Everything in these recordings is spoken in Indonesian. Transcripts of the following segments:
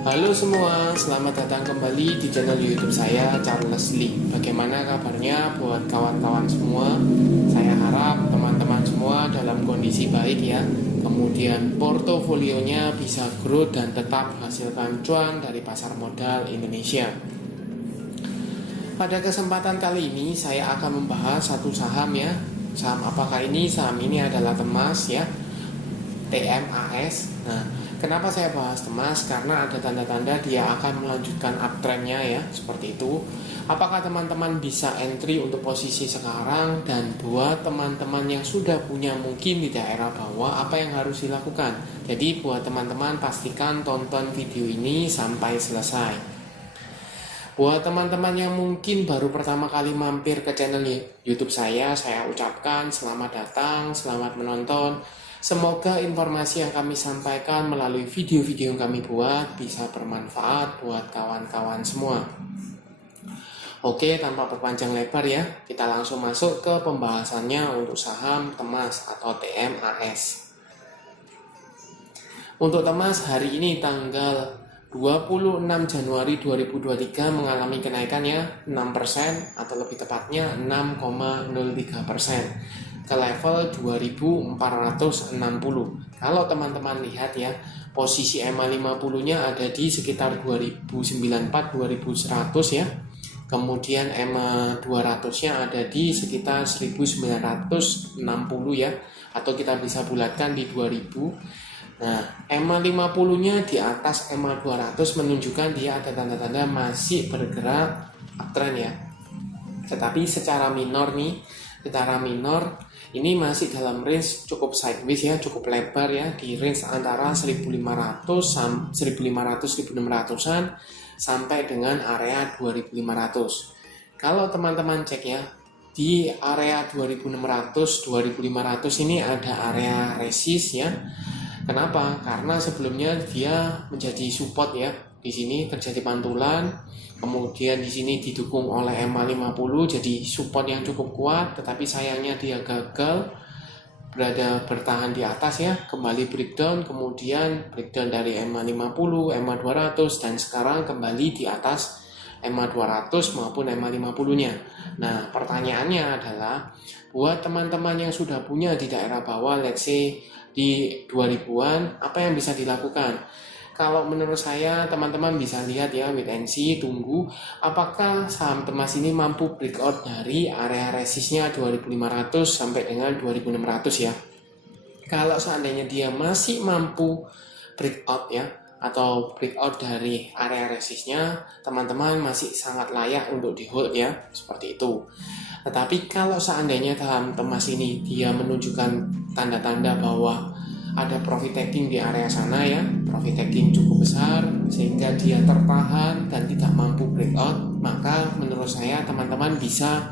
Halo semua, selamat datang kembali di channel YouTube saya, Charles Lee. Bagaimana kabarnya buat kawan-kawan semua? Saya harap teman-teman semua dalam kondisi baik ya. Kemudian portofolionya bisa growth dan tetap hasilkan cuan dari pasar modal Indonesia. Pada kesempatan kali ini saya akan membahas satu saham ya. Saham apakah ini? Saham ini adalah Temas ya, TMAS. Nah, kenapa saya bahas Temas? Karena ada tanda-tanda dia akan melanjutkan uptrendnya ya, seperti itu. Apakah teman-teman bisa entry untuk posisi sekarang? Dan buat teman-teman yang sudah punya mungkin di daerah bawah, apa yang harus dilakukan? Jadi buat teman-teman pastikan tonton video ini sampai selesai. Buat teman-teman yang mungkin baru pertama kali mampir ke channel YouTube saya ucapkan selamat datang, selamat menonton. Semoga informasi yang kami sampaikan melalui video-video yang kami buat bisa bermanfaat buat kawan-kawan semua. Oke, tanpa berpanjang lebar ya, kita langsung masuk ke pembahasannya untuk saham Temas atau TMAS. Untuk Temas hari ini tanggal 26 Januari 2023 mengalami kenaikannya 6% atau lebih tepatnya 6,03% ke level 2460. Kalau teman-teman lihat ya, posisi EMA 50-nya ada di sekitar 2094-2100 ya. Kemudian EMA 200-nya ada di sekitar 1960 ya, atau kita bisa bulatkan di 2000. Nah, EMA 50-nya di atas EMA 200 menunjukkan dia ada tanda-tanda masih bergerak uptrend ya. Tetapi secara minor ini masih dalam range cukup sideways ya, cukup lebar ya, di range antara 1500-1600an sampai dengan area 2500. Kalau teman-teman cek ya, di area 2600-2500 ini ada area resist ya. Kenapa? Karena sebelumnya dia menjadi support ya. Di sini terjadi pantulan, kemudian di sini didukung oleh EMA 50 jadi support yang cukup kuat, tetapi sayangnya dia gagal bertahan di atas ya, kembali breakdown, kemudian breakdown dari EMA 50, EMA 200 dan sekarang kembali di atas EMA 200 maupun EMA 50-nya. Nah, pertanyaannya adalah buat teman-teman yang sudah punya di daerah bawah, let's say di 2000-an, apa yang bisa dilakukan? Kalau menurut saya, teman-teman bisa lihat ya, wait and see, tunggu apakah saham Temas ini mampu breakout dari area resistnya 2500 sampai dengan 2600 ya. Kalau seandainya dia masih mampu breakout ya, atau breakout dari area resistnya, teman-teman masih sangat layak untuk di hold ya, seperti itu. Tetapi kalau seandainya saham Temas ini dia menunjukkan tanda-tanda bahwa ada profit taking di area sana ya, profit taking cukup besar sehingga dia tertahan dan tidak mampu breakout, maka menurut saya teman-teman bisa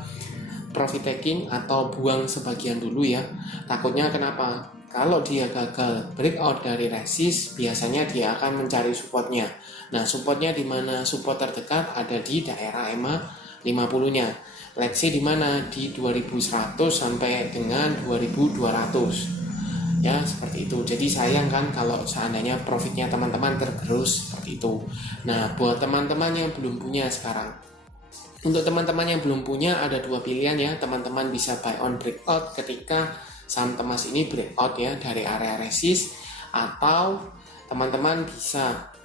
profit taking atau buang sebagian dulu ya. Takutnya kenapa? Kalau dia gagal breakout dari resist, biasanya dia akan mencari supportnya. Nah, supportnya di mana? Support terdekat ada di daerah EMA 50-nya. Let's say di mana? Di 2100 sampai dengan 2200. Ya, seperti itu. Jadi sayang kan kalau seandainya profitnya teman-teman tergerus seperti itu. Nah, buat teman-teman yang belum punya sekarang, untuk teman-teman yang belum punya ada dua pilihan ya. Teman-teman bisa buy on breakout ketika saham Temas ini breakout ya dari area resist, atau teman-teman bisa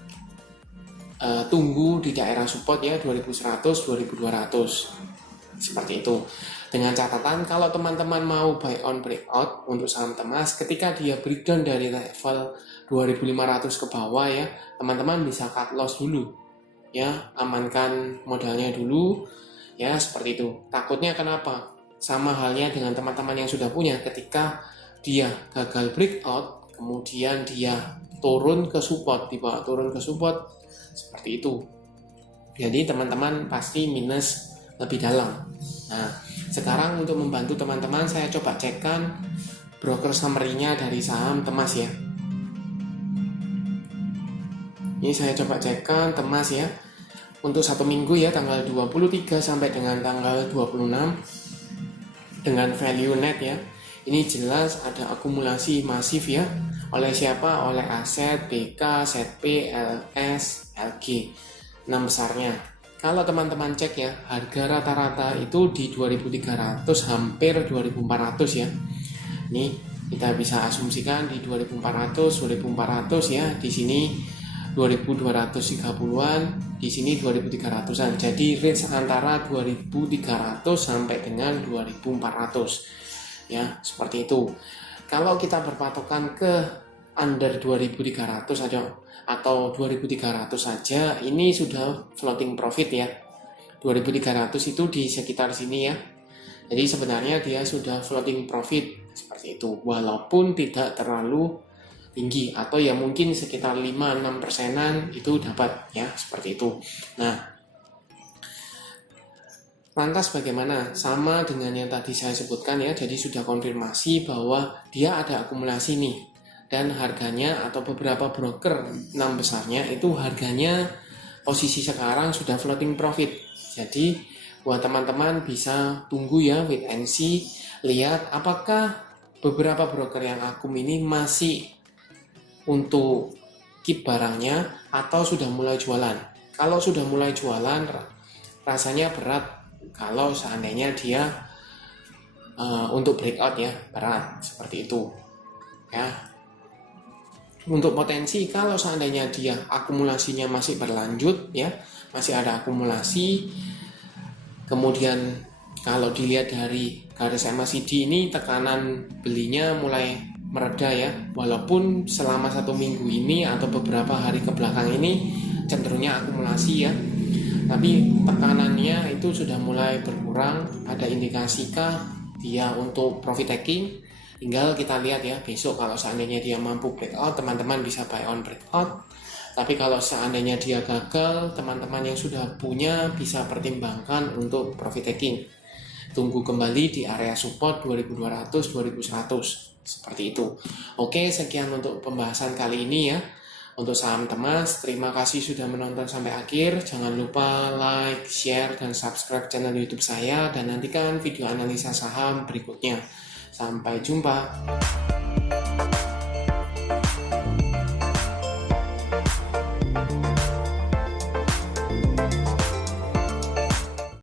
tunggu di daerah support ya 2100-2200 seperti itu. Dengan catatan kalau teman-teman mau buy on breakout untuk saham Temas, ketika dia breakdown dari level 2500 ke bawah ya, teman-teman bisa cut loss dulu ya, amankan modalnya dulu ya, seperti itu. Takutnya kenapa? Sama halnya dengan teman-teman yang sudah punya, ketika dia gagal breakout kemudian dia turun ke support, dibawa turun ke support seperti itu. Jadi teman-teman pasti minus lebih dalam. Nah, sekarang untuk membantu teman-teman saya coba cekkan broker summary-nya dari saham Temas ya. Ini saya coba cekkan Temas ya. Untuk satu minggu ya, tanggal 23 sampai dengan tanggal 26 dengan value net ya. Ini jelas ada akumulasi masif ya. Oleh siapa? Oleh Aset, BK, ZP, LS, LG. 6 besarnya. Kalau teman-teman cek ya, harga rata-rata itu di 2.300 hampir 2.400 ya. Ini kita bisa asumsikan di 2.400 ya. Di sini 2.230-an, di sini 2.300-an. Jadi range antara 2.300 sampai dengan 2.400. Ya, seperti itu. Kalau kita berpatokan ke under 2.300 saja atau 2.300 saja, ini sudah floating profit ya. 2.300 itu di sekitar sini ya. Jadi sebenarnya dia sudah floating profit seperti itu, walaupun tidak terlalu tinggi, atau ya mungkin sekitar 5-6% itu dapat ya, seperti itu. Nah, lantas bagaimana? Sama dengan yang tadi saya sebutkan ya, jadi sudah konfirmasi bahwa dia ada akumulasi nih, dan harganya atau beberapa broker 6 besarnya itu harganya posisi sekarang sudah floating profit. Jadi buat teman-teman bisa tunggu ya, wait and see, lihat apakah beberapa broker yang akum ini masih untuk keep barangnya atau sudah mulai jualan. Kalau sudah mulai jualan, rasanya berat kalau seandainya dia untuk breakout ya, berat seperti itu ya. Untuk potensi, kalau seandainya dia akumulasinya masih berlanjut ya, masih ada akumulasi, kemudian kalau dilihat dari garis MACD ini, tekanan belinya mulai mereda ya, walaupun selama 1 minggu ini atau beberapa hari ke belakang ini cenderungnya akumulasi ya, tapi tekanannya itu sudah mulai berkurang. Ada indikasikah dia untuk profit taking? Tinggal kita lihat ya, besok kalau seandainya dia mampu breakout, teman-teman bisa buy on breakout. Tapi kalau seandainya dia gagal, teman-teman yang sudah punya bisa pertimbangkan untuk profit taking. Tunggu kembali di area support 2200-2100 seperti itu. Oke, sekian untuk pembahasan kali ini ya. Untuk saham Temas, terima kasih sudah menonton sampai akhir. Jangan lupa like, share, dan subscribe channel YouTube saya, dan nantikan video analisa saham berikutnya. Sampai jumpa.